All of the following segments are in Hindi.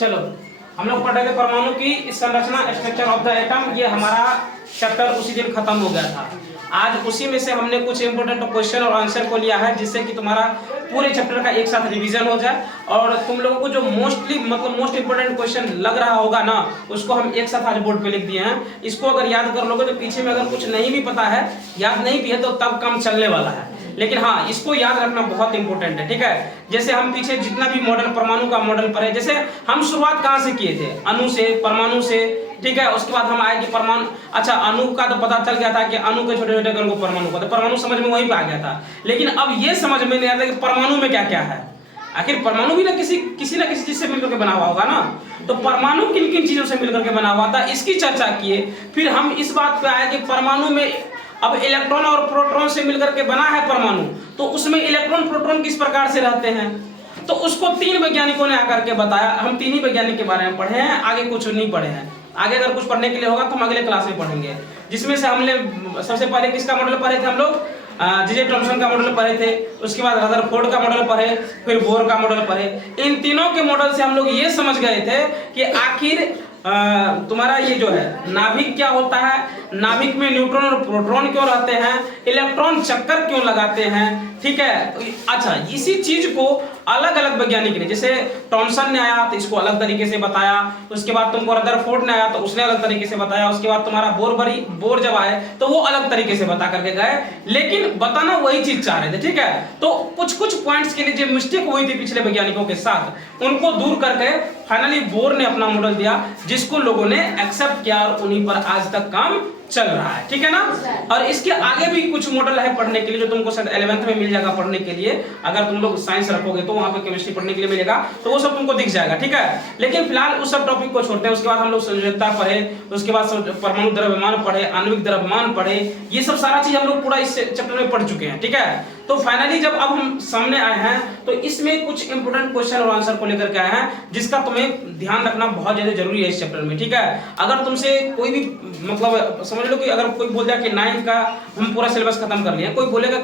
चलो हम लोग पढ़ रहे थे परमाणु की संरचना, स्ट्रक्चर ऑफ द एटम। ये हमारा चैप्टर उसी दिन खत्म हो गया था। आज उसी में से हमने कुछ इंपोर्टेंट क्वेश्चन और आंसर को लिया है, जिससे कि तुम्हारा पूरे चैप्टर का एक साथ रिवीजन हो जाए और तुम लोगों को जो मोस्ट इंपोर्टेंट क्वेश्चन लग रहा होगा ना, उसको हम एक साथ आज बोर्ड पे लिख दिए हैं। इसको अगर याद कर लोगे तो पीछे में अगर कुछ नहीं भी पता है, याद नहीं भी है, तो तब काम चलने वाला है। लेकिन हाँ, इसको याद रखना बहुत इंपॉर्टेंट है, ठीक है। जैसे हम पीछे जितना भी मॉडल, परमाणु का मॉडल पढ़े, जैसे हम शुरुआत कहाँ से किए थे? अणु से, परमाणु से, ठीक है। उसके बाद हम आए कि परमाणु, अच्छा अणु का तो पता चल गया था कि अणु के छोटे छोटे कण को परमाणु कहते हैं, परमाणु समझ में वहीं पे आ गया था। लेकिन अब ये समझ में नहीं आता कि परमाणु में क्या क्या है। आखिर परमाणु भी ना किसी न किसी चीज से मिलकर के बना हुआ होगा ना, तो परमाणु किन किन चीजों से मिलकर के बना हुआ था, इसकी चर्चा किए। फिर हम इस बात पे आए कि परमाणु में अब इलेक्ट्रॉन और प्रोटॉन से मिलकर के बना है परमाणु, तो उसमें इलेक्ट्रॉन प्रोटॉन किस प्रकार से रहते हैं, तो उसको तीन वैज्ञानिकों ने आकर के बताया। हम तीन ही वैज्ञानिक के बारे में पढ़े हैं, आगे कुछ नहीं पढ़े हैं। आगे अगर कुछ पढ़ने के लिए होगा तो हम अगले क्लास में पढ़ेंगे। जिसमें से हमने सबसे पहले किसका मॉडल पढ़े थे हम लोग? जे थॉमसन का मॉडल पढ़े थे। उसके बाद रदरफोर्ड का मॉडल पढ़े, फिर बोर का मॉडल पढ़े। इन तीनों के मॉडल से हम लोग ये समझ गए थे कि आखिर तुम्हारा ये जो है नाभिक क्या होता है, नाभिक में न्यूट्रॉन और प्रोटॉन क्यों रहते हैं, इलेक्ट्रॉन चक्कर क्यों लगाते हैं, ठीक है। अच्छा, इसी चीज को अलग अलग वैज्ञानिक ने, जैसे थॉमसन ने आया तो इसको अलग तरीके से बताया, उसके बाद तुमको रदरफोर्ड ने आया तो उसने अलग तरीके से बताया, उसके बाद तुम्हारा बोर जब आए तो वो अलग तरीके से बता करके गए, लेकिन बताना वही चीज चाह रहे थे, ठीक है। तो कुछ पॉइंट्स के लिए जो मिस्टेक हुई थी पिछले वैज्ञानिकों के साथ, उनको दूर करके फाइनली बोर ने अपना मॉडल दिया, जिसको लोगों ने एक्सेप्ट किया और उन्हीं पर आज तक काम चल रहा है, ठीक है ना। और इसके आगे भी कुछ मॉडल है पढ़ने के लिए, जो तुमको शायद 11th में मिल जाएगा पढ़ने के लिए। अगर तुम लोग साइंस रखोगे तो वहां पे केमिस्ट्री पढ़ने के लिए मिलेगा, तो वो सब तुमको दिख जाएगा, ठीक है। लेकिन फिलहाल उस सब टॉपिक को छोड़ते हैं। उसके बाद हम लोग संयोजकता पढ़े, उसके बाद परमाणु द्रव्यमान पढ़े, आणविक द्रव्यमान पढ़े, ये सब सारा चीज हम लोग पूरा इस चैप्टर में पढ़ चुके हैं, ठीक है। तो फाइनली जब अब हम सामने आए हैं तो इसमें कुछ इंपोर्टेंट क्वेश्चन और आंसर को लेकर के आए हैं, जिसका तुम्हें ध्यान रखना बहुत ज्यादा जरूरी है इस चैप्टर में, ठीक है। अगर तुमसे कोई भी मतलब समझ लो कि अगर कोई बोल दिया कि 9th का हम पूरा सिलेबस खत्म कर लिया, कोई बोलेगा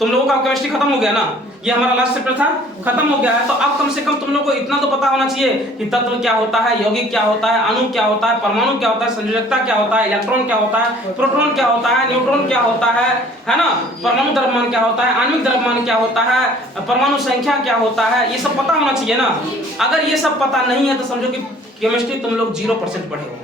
तुम लोगों का केमिस्ट्री खत्म हो गया ना, ये हमारा लास्ट चैप्टर था, खत्म हो गया है, तो अब कम से कम तुम लोग को इतना तो पता होना चाहिए कि तत्व क्या होता है, यौगिक क्या होता है, अणु क्या होता है, परमाणु क्या होता है, संयोजकता क्या होता है, इलेक्ट्रॉन क्या होता है, प्रोटॉन क्या होता है, न्यूट्रॉन क्या होता है ना, परमाणु द्रव्यमान क्या होता है, आणविक द्रव्यमान क्या होता है, परमाणु संख्या क्या होता है, ये सब पता होना चाहिए ना। अगर ये सब पता नहीं है तो समझो कि केमिस्ट्री तुम लोग 0% पढ़े हो,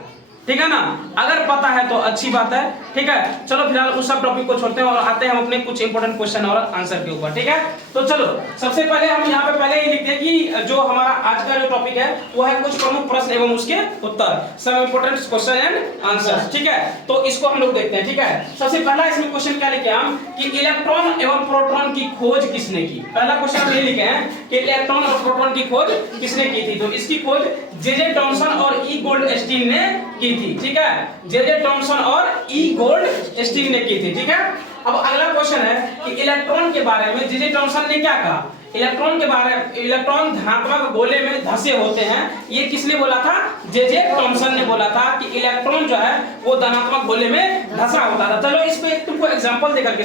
ठीक है ना। अगर पता है तो अच्छी बात है, ठीक है। चलो फिलहाल उस सब टॉपिक को छोड़ते हैं और आते हैं हम अपने कुछ इंपोर्टेंट क्वेश्चन और आंसर के ऊपर, ठीक है। तो चलो सबसे पहले हम यहाँ पे पहले ही लिखते हैं कि जो हमारा आज का जो टॉपिक है वो है कुछ प्रमुख प्रश्न एवं उसके उत्तर, सम इंपोर्टेंट क्वेश्चन एंड आंसर, ठीक है। तो इसको हम लोग देखते हैं, ठीक है। सबसे पहला इसमें क्वेश्चन क्या लिखे हम कि इलेक्ट्रॉन एवं प्रोटॉन की खोज किसने की। पहला क्वेश्चन हम ये लिखे हैं कि इलेक्ट्रॉन और प्रोटॉन की खोज किसने की थी, तो इसकी खोज जे थॉमसन और ई गोल्डस्टीन ने की थी, ठीक है। जे थॉमसन और ई गोल्डस्टीन ने की थी, ठीक है। अब अगला क्वेश्चन है कि इलेक्ट्रॉन के बारे में जे थॉमसन ने क्या कहा। इलेक्ट्रॉन के बारे में, इलेक्ट्रॉन धनात्मक गोले में धंसे होते हैं, ये किसने बोला था? जे थॉमसन ने बोला था कि इलेक्ट्रॉन जो है वो धनात्मक गोले में धंसा होता था। चलो इस पे तुमको एग्जांपल देकर के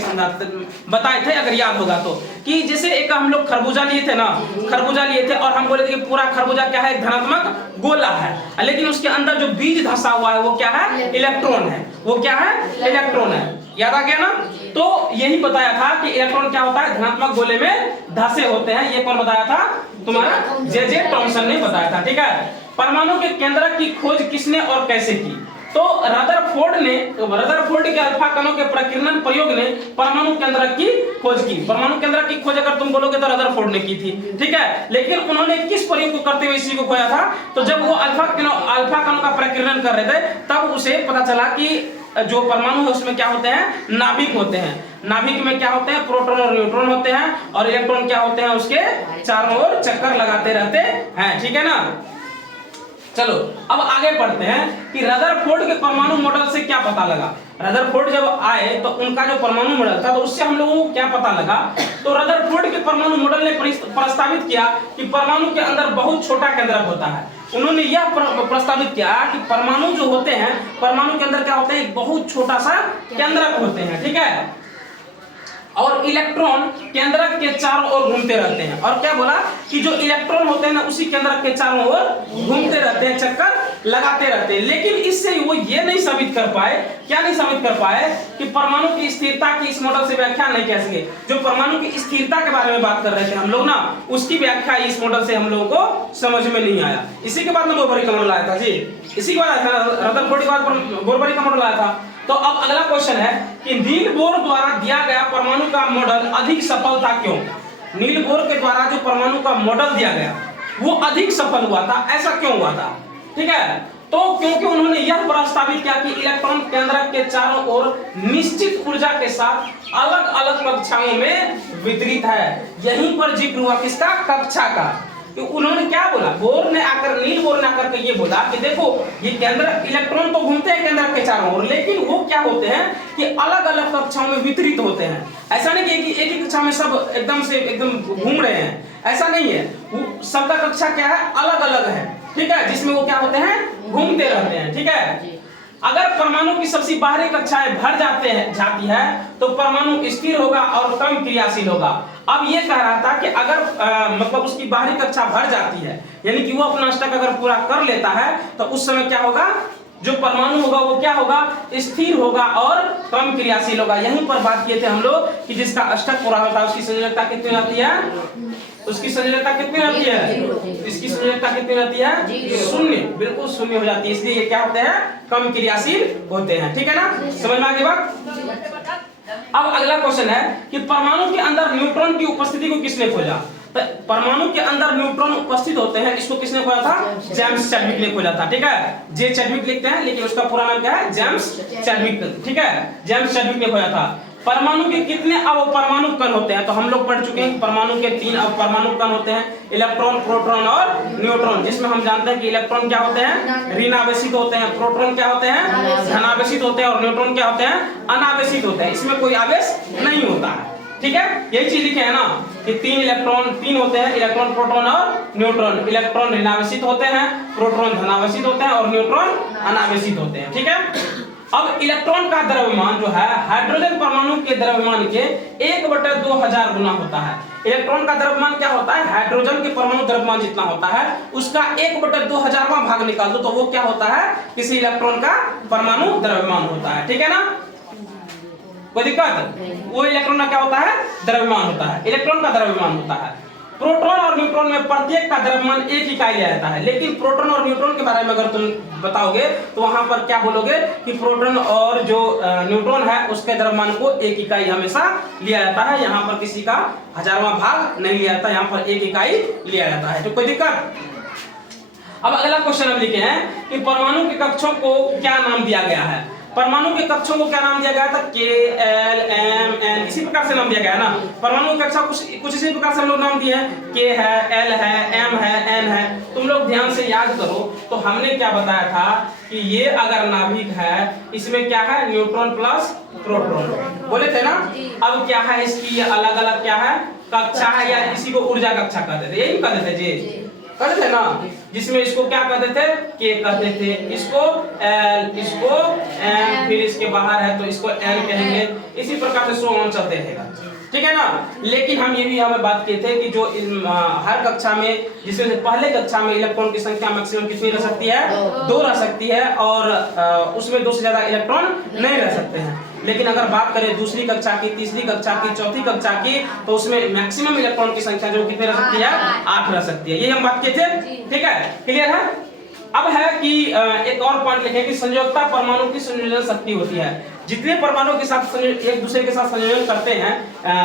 बताए थे, अगर याद होगा तो, कि जैसे एक हम लोग खरबूजा लिए थे ना, खरबूजा लिए थे और हम बोले थे कि पूरा खरबूजा क्या है? एक धनात्मक गोला है, लेकिन उसके अंदर जो बीज धंसा हुआ है वो क्या है? इलेक्ट्रॉन है। वो क्या है? इलेक्ट्रॉन है। याद आ गया ना। तो यही बताया था कि इलेक्ट्रॉन क्या होता है? धनात्मक गोले में धंसे होते हैं। ये कौन बताया था? तुम्हारा जे थॉमसन ने बताया था, ठीक है। परमाणु के केंद्रक की खोज किसने और कैसे की? तो रदरफोर्ड के अल्फा कणों के प्रकीर्णन प्रयोग ने परमाणु केंद्रक की खोज की। परमाणु केंद्रक की खोज अगर तुम बोलोगे तो रदरफोर्ड ने की थी, ठीक है। लेकिन उन्होंने किस प्रयोग को करते हुए इसी को खोजा था? तो जब वो अल्फा कणों का प्रकीर्णन कर रहे थे तब उसे पता चला कि जो परमाणु है उसमें क्या होते हैं? नाभिक होते हैं। नाभिक में क्या होते हैं? प्रोटॉन और न्यूट्रॉन होते हैं, और इलेक्ट्रॉन क्या होते हैं? उसके चारों ओर चक्कर लगाते रहते हैं, ठीक है ना। चलो अब आगे पढ़ते हैं कि रदरफोर्ड के परमाणु मॉडल से क्या पता लगा। रदरफोर्ड जब आए तो उनका जो परमाणु मॉडल था तो उससे हम लोगों को क्या पता लगा? तो रदरफोर्ड के परमाणु मॉडल ने प्रस्तावित किया कि परमाणु के अंदर बहुत छोटा केंद्रक होता है। उन्होंने यह प्रस्तावित किया कि परमाणु जो होते हैं, परमाणु के अंदर क्या होते हैं? एक बहुत छोटा सा केंद्रक होते हैं, ठीक है। और इलेक्ट्रॉन केंद्रक के चारों ओर घूमते रहते हैं। और क्या बोला कि जो इलेक्ट्रॉन होते हैं ना उसी केंद्रक के चारों ओर घूमते रहते हैं, चक्कर लगाते रहते हैं। लेकिन इससे वो ये नहीं साबित कर पाए, क्या नहीं साबित कर पाए कि परमाणु की स्थिरता की इस मॉडल से व्याख्या नहीं कर सके। जो परमाणु की स्थिरता के बारे में बात कर रहे थे हम लोग ना, उसकी व्याख्या इस मॉडल से हम लोगों को समझ में नहीं आया। इसी के बाद में बोरबरी का मॉडल आया था जी, इसी के बाद आया था रदरफोर्ड के बाद बोरबरी का मॉडल आया था। तो अब अगला क्वेश्चन है कि नील बोर द्वारा दिया गया परमाणु का मॉडल अधिक सफल था क्यों? नील बोर के द्वारा जो परमाणु का मॉडल दिया गया वो अधिक सफल हुआ था, ऐसा क्यों हुआ था? ठीक है, तो क्योंकि उन्होंने यह प्रस्तावित किया कि इलेक्ट्रॉन केंद्रक के चारों ओर निश्चित ऊर्जा के साथ अलग अलग कक्षाओं में वितरित है। यहीं पर जिक्र हुआ किसका? कक्षा का। तो उन्होंने क्या बोला, बोर ने आकर, नील बोर ने आकर के ये बोला कि देखो ये केंद्र इलेक्ट्रॉन तो घूमते हैं केंद्र के चारों ओर, लेकिन वो क्या होते हैं कि अलग अलग कक्षाओं में वितरित होते हैं। ऐसा नहीं कि एक ही कक्षा में सब एकदम से एकदम घूम रहे हैं, ऐसा नहीं है। वो सबका कक्षा क्या है? अलग अलग है, ठीक है, जिसमें वो क्या होते हैं? घूमते रहते हैं। ठीक है, अगर परमाणु की सबसे बाहरी कक्षाएं भर जाती है तो परमाणु स्थिर होगा और कम क्रियाशील होगा। अब ये कह रहा था कि अगर मतलब उसकी बाहरी कक्षा भर जाती है, यानी कि वो अपना अष्टक अगर पूरा कर लेता है तो उस समय क्या होगा? जो परमाणु होगा वो क्या होगा? स्थिर होगा और कम क्रियाशील होगा। यहीं पर बात किए थे हम लोग कि जिसका अष्टक पूरा होता है उसकी संयोजकता कितनी रहती है? उसकी संयोजकता कितनी रहती है? इसकी संयोजकता कितनी रहती है? शून्य, बिल्कुल शून्य हो जाती है। इसलिए ये क्या होते हैं? कम क्रियाशील होते हैं। ठीक है ना, समझ में आ गई बात? अब अगला क्वेश्चन है कि परमाणु के अंदर न्यूट्रॉन की उपस्थिति को किसने खोजा? परमाणु के अंदर न्यूट्रॉन उपस्थित होते हैं, इसको किसने खोजा था? जेम्स चैडविक ने खोजा था। ठीक है, जे चैडविक लिखते हैं लेकिन उसका पूरा नाम क्या है? James Chadwick. ठीक है, जेम्स चैडविक ने खोजा था। परमाणु के कितने अवपरमाणु कण होते हैं? तो हम लोग पढ़ चुके हैं परमाणु के 3 अवपरमाणु कण होते हैं, इलेक्ट्रॉन, प्रोटॉन और न्यूट्रॉन, जिसमें हम जानते हैं कि इलेक्ट्रॉन क्या होते हैं? ऋणावेशित होते हैं, प्रोटॉन क्या होते हैं? धनावेशित होते हैं और न्यूट्रॉन क्या होते हैं? अनावेशित होते हैं। इसमें कोई आवेश नहीं होता है। ठीक है, यही चीज लिखे है ना कि 3 होते हैं, इलेक्ट्रॉन, प्रोटॉन और न्यूट्रॉन। इलेक्ट्रॉन ऋणावेशित होते हैं, प्रोटॉन धनावेशित होते हैं और न्यूट्रॉन अनावेशित होते हैं। ठीक है, अब इलेक्ट्रॉन का द्रव्यमान जो है हाइड्रोजन परमाणु के द्रव्यमान के 1/2000 गुना होता है। इलेक्ट्रॉन का द्रव्यमान क्या होता है? हाइड्रोजन के परमाणु द्रव्यमान जितना होता है उसका 1/2000वां भाग निकाल दो तो वो क्या होता है? किसी इलेक्ट्रॉन का परमाणु द्रव्यमान होता है। ठीक है ना, कोई दिक्कत? वो इलेक्ट्रॉन का क्या होता है? द्रव्यमान होता है, इलेक्ट्रॉन का द्रव्यमान होता है। प्रोटॉन और न्यूट्रॉन में प्रत्येक का द्रव्यमान 1 इकाई लिया जाता है, लेकिन प्रोटॉन और न्यूट्रॉन के बारे में अगर तुम बताओगे तो वहां पर क्या बोलोगे कि प्रोटॉन और जो न्यूट्रॉन है उसके द्रव्यमान को 1 इकाई हमेशा लिया जाता है। यहाँ पर किसी का 1000वां भाग नहीं लिया जाता, यहाँ पर 1 इकाई लिया जाता है। तो कोई दिक्कत? अब अगला क्वेश्चन हम लिखे हैं कि परमाणु के कक्षों को क्या नाम दिया गया है? परमाणु के कक्षों को क्या नाम दिया गया था? K, L, M, N, इसी प्रकार से नाम दिया गया है ना। परमाणु की कक्षा कुछ इसी प्रकार से हम लोग नाम दिए हैं, K है, L है, M है, N है। तुम लोग ध्यान से याद करो तो हमने क्या बताया था कि ये अगर नाभिक है इसमें क्या है? न्यूट्रॉन प्लस प्रोटॉन बोले थे ना। अब क्या है इसकी ये अलग अलग क्या है? कक्षा है, या इसी को ऊर्जा कक्षा कहते थे, यही कहते थे जी, कहते थे ना, जिसमें इसको क्या कहते थे? के कहते थे, इसको एल, इसको एम, फिर इसके बाहर है तो इसको एन कहेंगे। इसी प्रकार से सो ऑन चलते रहेगा। ठीक है ना, लेकिन हम ये भी हमें बात किए थे कि जो हर कक्षा में, जिसमें पहले कक्षा में इलेक्ट्रॉन की संख्या मैक्सिमम कितनी रह सकती है? 2 रह सकती है, और उसमें 2 से ज्यादा इलेक्ट्रॉन नहीं रह सकते हैं। लेकिन अगर बात करें दूसरी कक्षा की, तीसरी कक्षा की, चौथी कक्षा की, तो उसमें मैक्सिमम इलेक्ट्रॉन की संख्या जो कितनी रह सकती है? 8 रह सकती है। ये हम बात किए थे। ठीक है, क्लियर है? अब है कि एक और पॉइंट लिखें कि संयोजकता परमाणु की संयोजन शक्ति होती है। जितने परमाणु के साथ एक दूसरे के साथ संयोजन करते हैं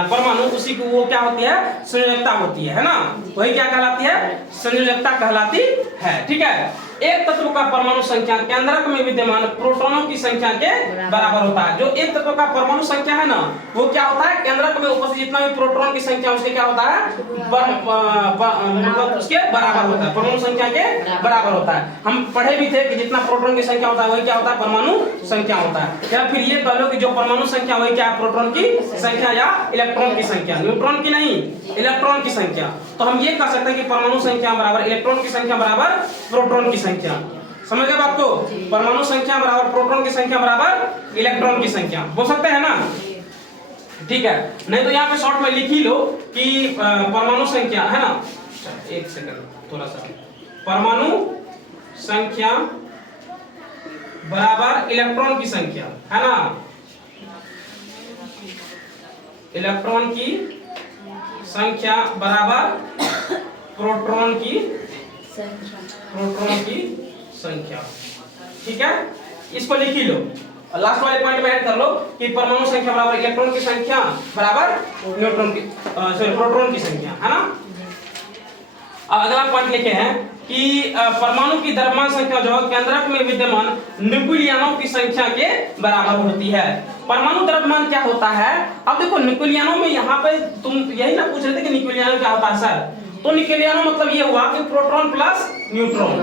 परमाणु, उसी को वो क्या होती है? संयोजकता होती है ना। वही क्या कहलाती है? संयोजकता कहलाती है। ठीक है, एक तत्व का परमाणु संख्या केंद्रक में विद्यमान प्रोटॉनों की संख्या के बराबर होता है। जो एक तत्व का परमाणु संख्या है ना वो क्या होता है? केंद्रक में उपस्थित जितना भी प्रोटॉन की संख्या उसके क्या होता है? मतलब उसके बराबर होता है, परमाणु संख्या के बराबर होता है। हम पढ़े भी थे कि जितना प्रोटॉन की संख्या होता है वही क्या होता है? परमाणु संख्या होता है। या फिर ये कह लो कि जो परमाणु संख्या वही क्या है? प्रोटॉन की संख्या या इलेक्ट्रॉन की संख्या, न्यूट्रॉन की नहीं, इलेक्ट्रॉन की संख्या। तो हम ये कह सकते हैं कि परमाणु संख्या बराबर इलेक्ट्रॉन की संख्या बराबर प्रोटॉन की संख्या। समझ गए बात को? परमाणु संख्या बराबर प्रोटॉन की संख्या बराबर इलेक्ट्रॉन की संख्या बोल सकते हैं ना। ठीक है, नहीं तो यहाँ पे शॉर्ट में लिख ही लो कि परमाणु संख्या है ना, एक सेकंड थोड़ा सा, परमाणु संख्या बराबर इलेक्ट्रॉन की संख्या है ना, इलेक्ट्रॉन की संख्या बराबर प्रोटॉन की संख्या। ठीक है, इसको लिख ही लो और लास्ट वाले पॉइंट में ऐड कर लो कि परमाणु संख्या बराबर इलेक्ट्रॉन की संख्या बराबर न्यूट्रॉन की प्रोटॉन की संख्या है ना। अब अगला पॉइंट लिखे हैं कि परमाणु की द्रव्यमान संख्या जो है केंद्रक में विद्यमान न्यूक्लियनों की संख्या के बराबर होती है। परमाणु द्रव्यमान क्या होता है? अब देखो न्यूक्लियनों में यहाँ पे तुम यही ना पूछ रहे थे कि न्यूक्लियन क्या होता है सर, तो न्यूक्लियनों मतलब ये हुआ कि proton plus neutron,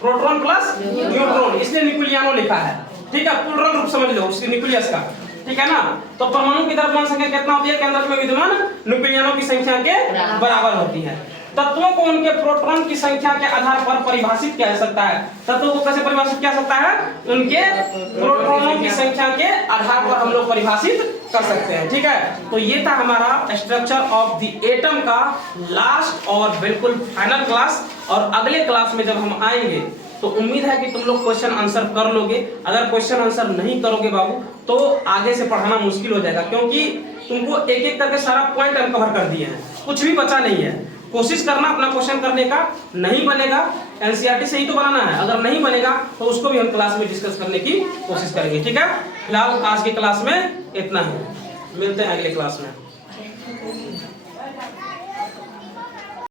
proton plus neutron, इसलिए न्यूक्लियनों लिखा है। ठीक है, पूर्ण रूप समझ लो उसके न्यूक्लियस का। ठीक है ना, तो परमाणु की द्रव्यमान संख्या कितना होती है? केंद्रक में विद्यमान न्यूक्लियनों की संख्या के बराबर होती है। तत्वों को उनके प्रोटॉन की संख्या के आधार पर परिभाषित किया जा सकता है। तत्वों को कैसे परिभाषित किया जा सकता है? उनके प्रोटॉनों की संख्या के आधार पर हम लोग परिभाषित कर सकते हैं। ठीक है, तो ये था हमारा स्ट्रक्चर ऑफ द एटम का लास्ट और बिल्कुल फाइनल क्लास। और अगले क्लास में जब हम आएंगे तो उम्मीद है कि तुम लोग क्वेश्चन आंसर कर लोगे। अगर क्वेश्चन आंसर नहीं करोगे बाबू तो आगे से पढ़ाना मुश्किल हो जाएगा, क्योंकि तुमको एक एक करके सारा पॉइंट हम कवर कर दिए हैं, कुछ भी बचा नहीं है। कोशिश करना अपना क्वेश्चन करने का, नहीं बनेगा एनसीईआरटी से ही तो बनाना है, अगर नहीं बनेगा तो उसको भी हम क्लास में डिस्कस करने की कोशिश करेंगे। ठीक है, फिलहाल आज के क्लास में इतना ही, मिलते हैं अगले क्लास में।